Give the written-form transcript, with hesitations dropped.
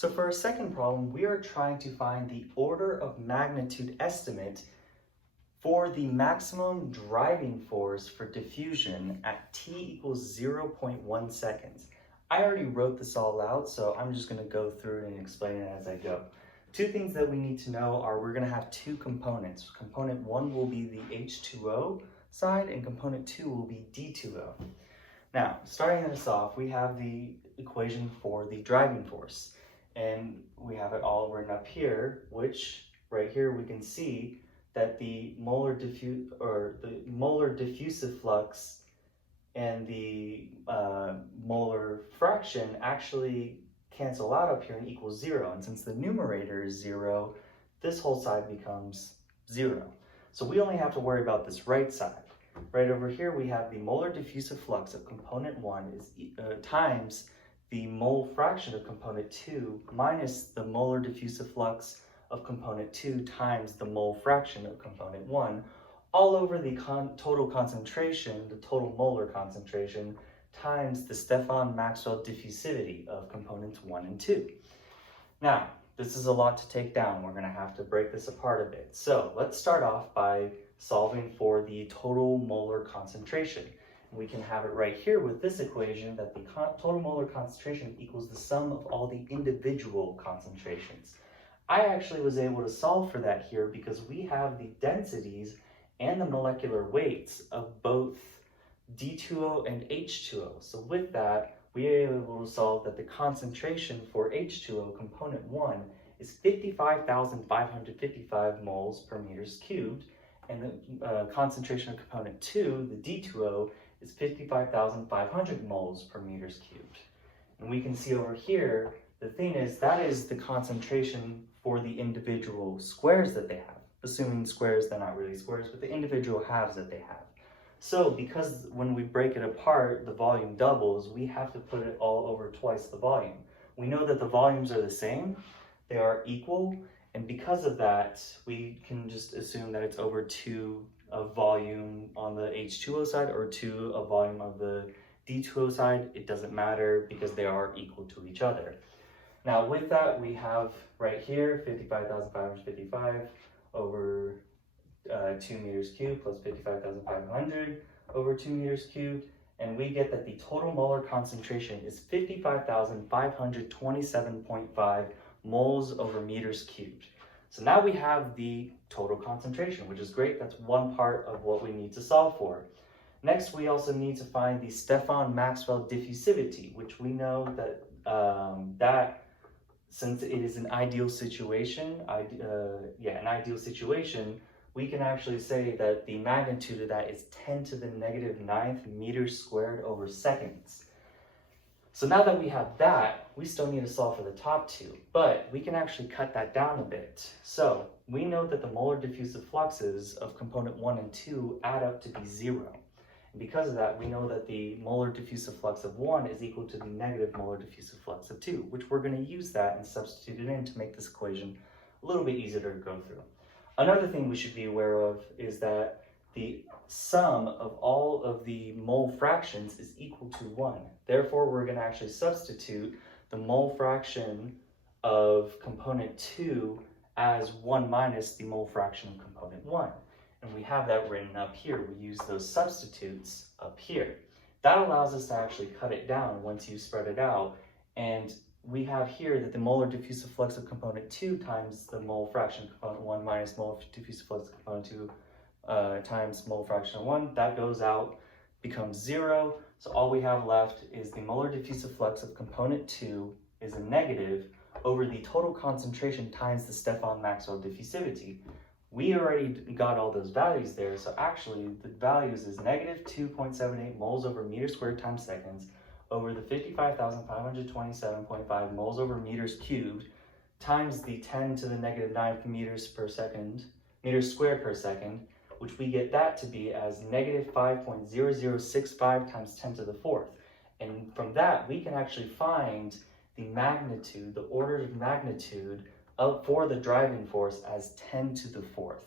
So for our second problem, we are trying to find the order of magnitude estimate for the maximum driving force for diffusion at t equals 0.1 seconds. I already wrote this all out, so I'm just going to go through it and explain it as I go. Two things that we need to know are we're going to have two components. Component 1 will be the H2O side, and component 2 will be D2O. Now, starting this off, we have the equation for the driving force. And we have it all written up here, which right here we can see that the molar diffusive flux and the molar fraction actually cancel out up here and equal 0. And since the numerator is 0, this whole side becomes 0. So we only have to worry about this right side. Right over here we have the molar diffusive flux of component 1 is times the mole fraction of component 2 minus the molar diffusive flux of component 2 times the mole fraction of component 1, all over the total concentration, the total molar concentration, times the Stefan-Maxwell diffusivity of components 1 and 2. Now, this is a lot to take down. We're going to have to break this apart a bit. So let's start off by solving for the total molar concentration. We can have it right here with this equation that the total molar concentration equals the sum of all the individual concentrations. I actually was able to solve for that here because we have the densities and the molecular weights of both D2O and H2O. So with that, we are able to solve that the concentration for H2O component 1 is 55,555 moles per meters cubed, and the concentration of component 2, the D2O, is 55,500 moles per meters cubed. And we can see over here, the thing is, that is the concentration for the individual squares that they have. Assuming squares, they're not really squares, but the individual halves that they have. So because when we break it apart, the volume doubles, we have to put it all over twice the volume. We know that the volumes are the same, they are equal, and because of that, we can just assume that it's over 2 of volume on the H2O side or 2 of volume of the D2O side. It doesn't matter because they are equal to each other. Now with that, we have right here 55,555 over 2 meters cubed plus 55,500 over 2 meters cubed, and we get that the total molar concentration is 55,527.5 moles over meters cubed. So now we have the total concentration, which is great. That's one part of what we need to solve for. Next, we also need to find the Stefan-Maxwell diffusivity, which we know that since it is an ideal situation, we can actually say that the magnitude of that is 10 to the negative 9th meters squared over seconds. So now that we have that, we still need to solve for the top two, but we can actually cut that down a bit. So we know that the molar diffusive fluxes of component 1 and 2 add up to be 0. And because of that, we know that the molar diffusive flux of 1 is equal to the negative molar diffusive flux of 2, which we're going to use that and substitute it in to make this equation a little bit easier to go through. Another thing we should be aware of is that the sum of all of the mole fractions is equal to 1. Therefore, we're going to actually substitute the mole fraction of component 2 as 1 minus the mole fraction of component 1. And we have that written up here. We use those substitutes up here. That allows us to actually cut it down once you spread it out. And we have here that the molar diffusive flux of component 2 times the mole fraction of component 1 minus molar diffusive flux of component 2 times mole fraction of 1, that goes out, becomes 0. So all we have left is the molar diffusive flux of component 2 is a negative over the total concentration times the Stefan-Maxwell diffusivity. We already got all those values there, so actually the values is negative 2.78 moles over meter squared times seconds over the 55,527.5 moles over meters cubed times the 10 to the negative 9th meters squared per second, which we get that to be as negative 5.0065 times 10 to the 4th. And from that, we can actually find the magnitude, the order of magnitude for the driving force as 10 to the 4th.